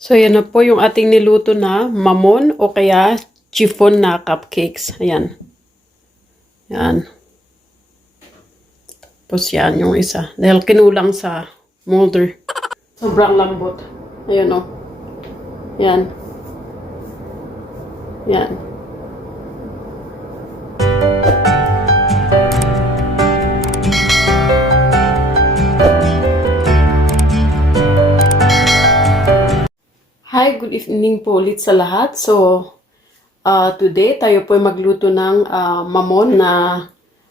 So, yan na po yung ating niluto na mamon o kaya chiffon na cupcakes. Ayan. Yan. Tapos yan yung isa. Dahil kinulang sa molder. Sobrang lambot. Ayan o. Yan. Yan. Hi, good evening po ulit sa lahat. So, today tayo po ay magluto ng mamon na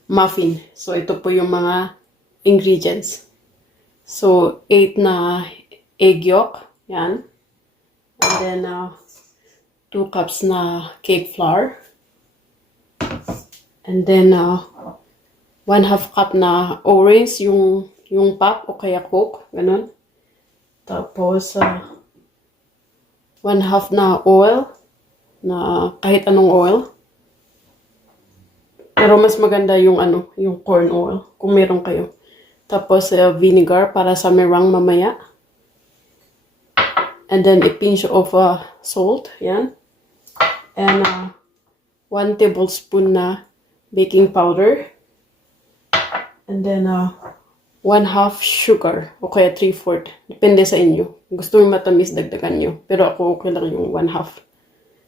muffin. So, ito po yung mga ingredients. So, 8 na egg yolk. Yan. And then, 2 cups na cake flour. And then, 1/2 cup na orange, yung pop o kaya coke. Ganun. Tapos, 1/2 na oil, na kahit anong oil. Pero mas maganda yung yung corn oil, kung meron kayo. Tapos vinegar para sa meringue mamaya. And then a pinch of salt, yan. And 1 tablespoon na baking powder. And then 1/2 sugar, o kaya 3/4. Depende sa inyo. Gusto mo matamis, dagdagan nyo. Pero ako okay lang yung 1/2.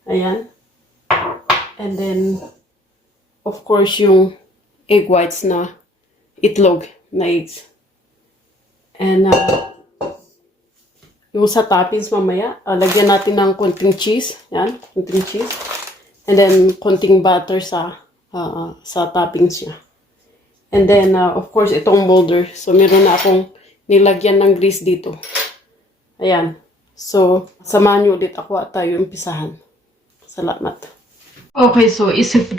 Ayan. And then, of course, yung egg whites na itlog na eggs. And yung sa toppings mamaya, lagyan natin ng konting cheese. Yan, konting cheese. And then, konting butter sa toppings niya. And then, of course, itong molder. So, meron na akong nilagyan ng grease dito. Ayan. So, samahan nyo ulit ako at tayo umpisahan. Salamat. Okay, so isif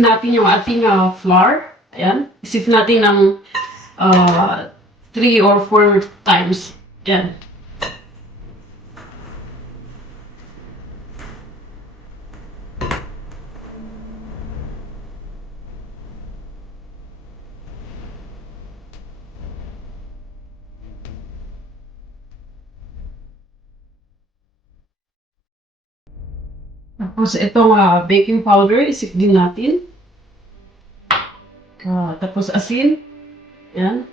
natin yung ating flour. Ayan. Isif natin ng 3 or 4 times. Ayan. Tapos itong baking powder, isip din natin. Tapos asin. Yan.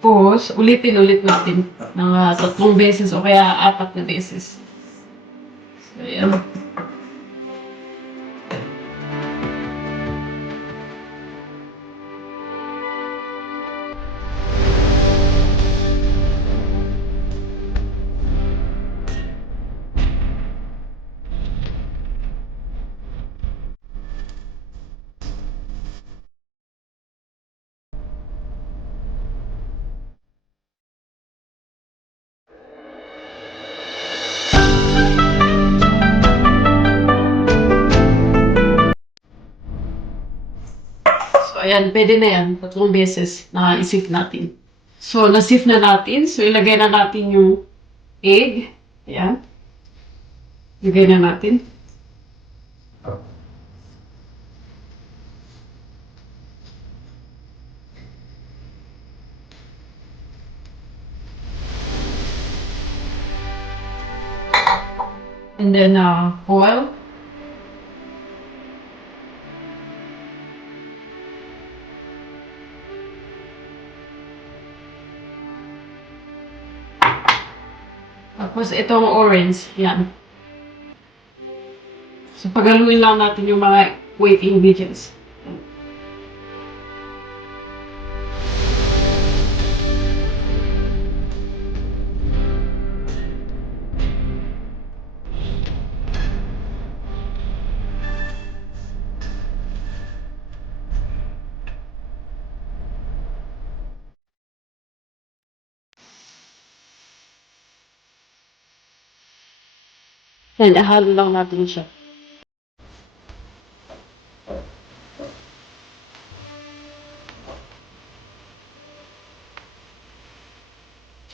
Tapos ulitin natin ng 3 beses o kaya 4 na beses. So, yan. So, ayan, pwede na yan. 3 beses na isif natin. So, nasif na natin. So, ilagay na natin yung egg. Ayan. Ilagay na natin. And then, oil. Tapos itong orange, yan. So pagaluin lang natin yung mga whey ingredients. Yan, ihalo lang natin siya.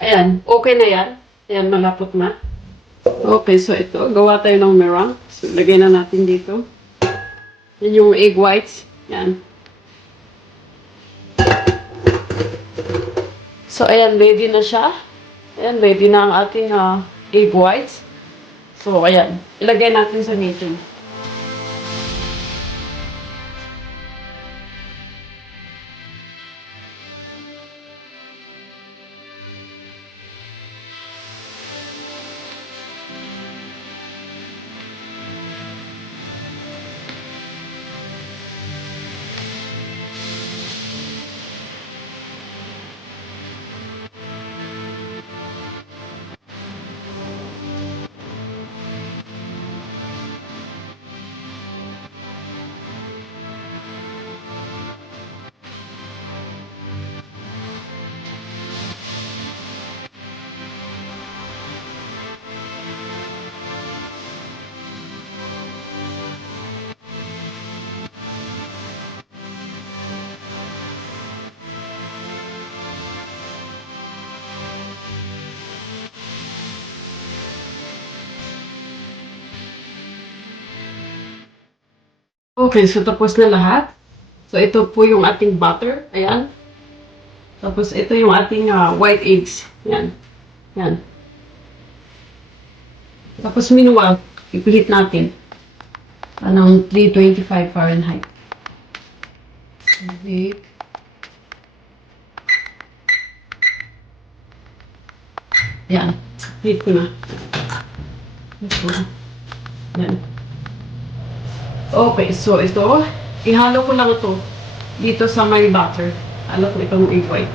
Ayan, okay na yan. Ayan, malapot na. Okay, so ito, gawa tayo ng meringue. So, lagay na natin dito. Yan yung egg whites. Yan. So, ayan, ready na siya. Ayan, ready na ang ating egg whites. So, ayan, ilagay natin sa medium. Okay, so tapos na lahat. So, ito po yung ating butter. Ayan. Tapos, ito yung ating white eggs. Ayan. Ayan. Tapos, meanwhile, ipilit natin. Anong 325 Fahrenheit. Ipilit. Ayan. Ipilit ko na. Ito. Ayan. Okay, so ito, ihalo ko lang ito dito sa may butter. Halo ko itong egg white.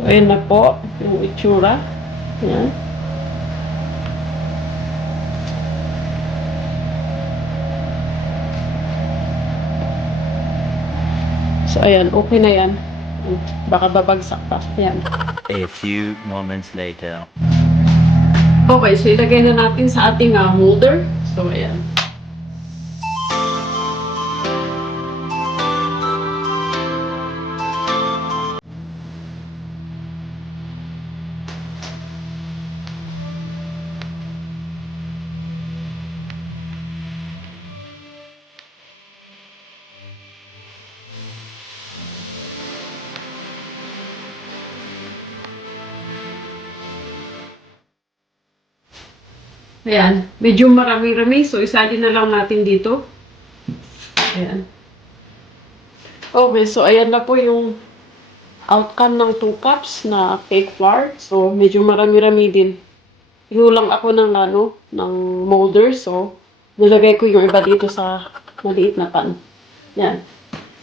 So, ayan na po yung itsura. Ayan. So, ayan. Okay na yan. Baka babagsak pa. Ayan. A few moments later. Okay, so ilagay na natin sa ating molder. So, ayan. Ayan. Medyo marami-rami. So, isalin na lang natin dito. Ayan. Okay, so ayan na po yung outcome ng 2 cups na cake flour. So, medyo marami-rami din. Hinulang ako ng molder. So, nilagay ko yung iba dito sa maliit na pan. Yan.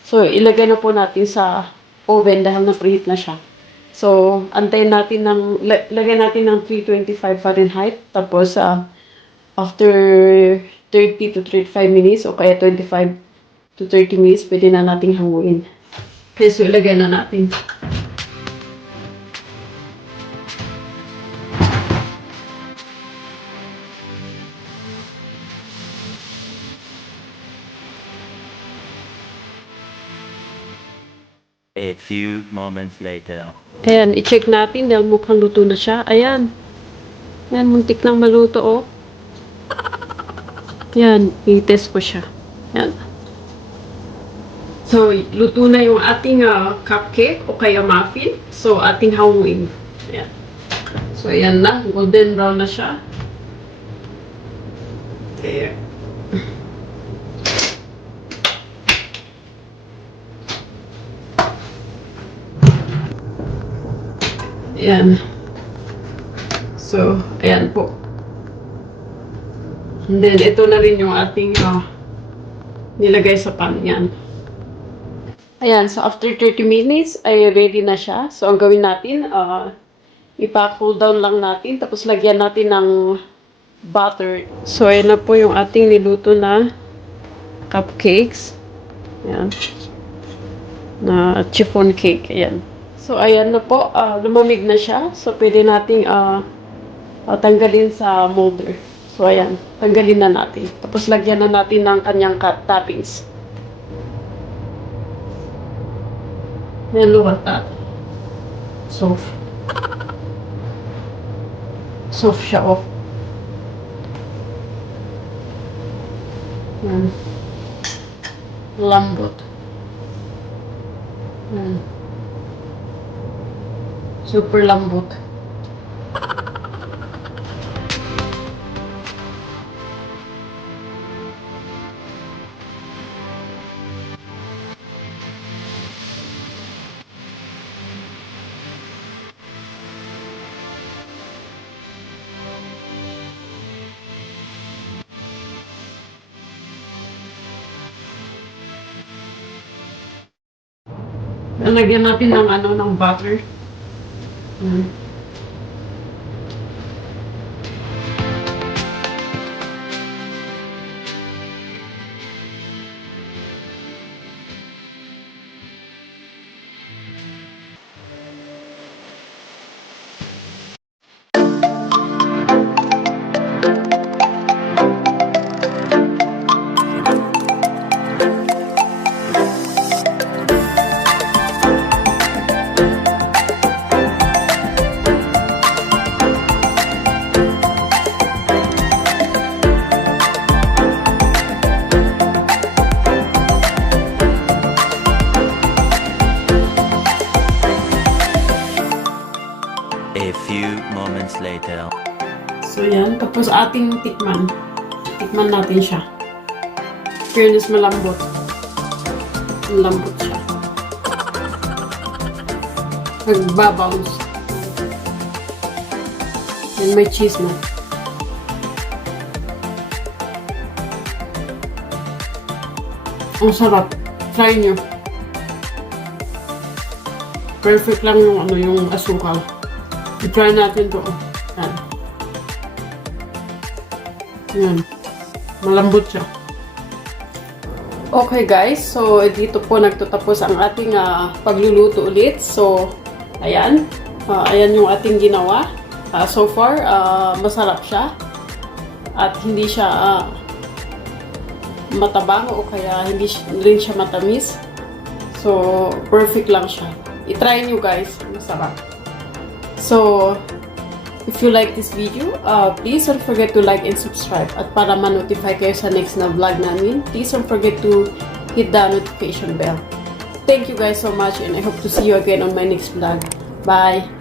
So, ilagay na po natin sa oven dahil na-preheat na siya. So, antayin natin lagay natin ng 325 Fahrenheit. Tapos, after 30 to 35 minutes o kaya 25 to 30 minutes, pwede na nating hanguin. Okay, so ilagay na natin. A few moments later. Ayan, i-check natin dahil mukhang luto na siya. Ayan. Ayan, muntik nang maluto, oh. Ayan, i-test ko siya. Ayan. So, luto na yung ating cupcake o kaya muffin. So, ating hanguin. Ayan. So, ayan na. Golden brown na siya. Ayan. Ayan. So, ayan po. And then, ito na rin yung ating nilagay sa pan. Yan. Ayan, so after 30 minutes, ay ready na siya. So, ang gawin natin, ipa-cool down lang natin. Tapos, lagyan natin ng butter. So, ayan na po yung ating niluto na cupcakes. Ayan. Na chiffon cake. Ayan. So, ayan na po. Lumamig na siya. So, pwede nating tanggalin sa molder. So, ayan. Tanggalin na natin. Tapos, lagyan na natin ng kanyang toppings. Ayan, look at that. Soft. Soft siya, oh. Ayan. Lambot. Ayan. Super lambot. Lalagyan natin ng ng butter. Ayan. A few moments later. So, yan. Tapos ating tikman. Tikman natin siya. Fairness, malambot. Malambot siya. Nagbabounce. And may cheese na. Ang sarap. Try nyo. Perfect lang yung yung asukal. I-try natin to. Yan. Yan. Malambot siya. Okay guys, so dito po nagtatapos ang ating pagluluto ulit. So, ayan. Ayan yung ating ginawa. So far, masarap siya. At hindi siya matabang o kaya hindi rin siya matamis. So, perfect lang siya. I-try nyo guys. Masarap. So, if you like this video, please don't forget to like and subscribe. At para ma-notify kayo sa next na vlog namin, please don't forget to hit the notification bell. Thank you guys so much and I hope to see you again on my next vlog. Bye!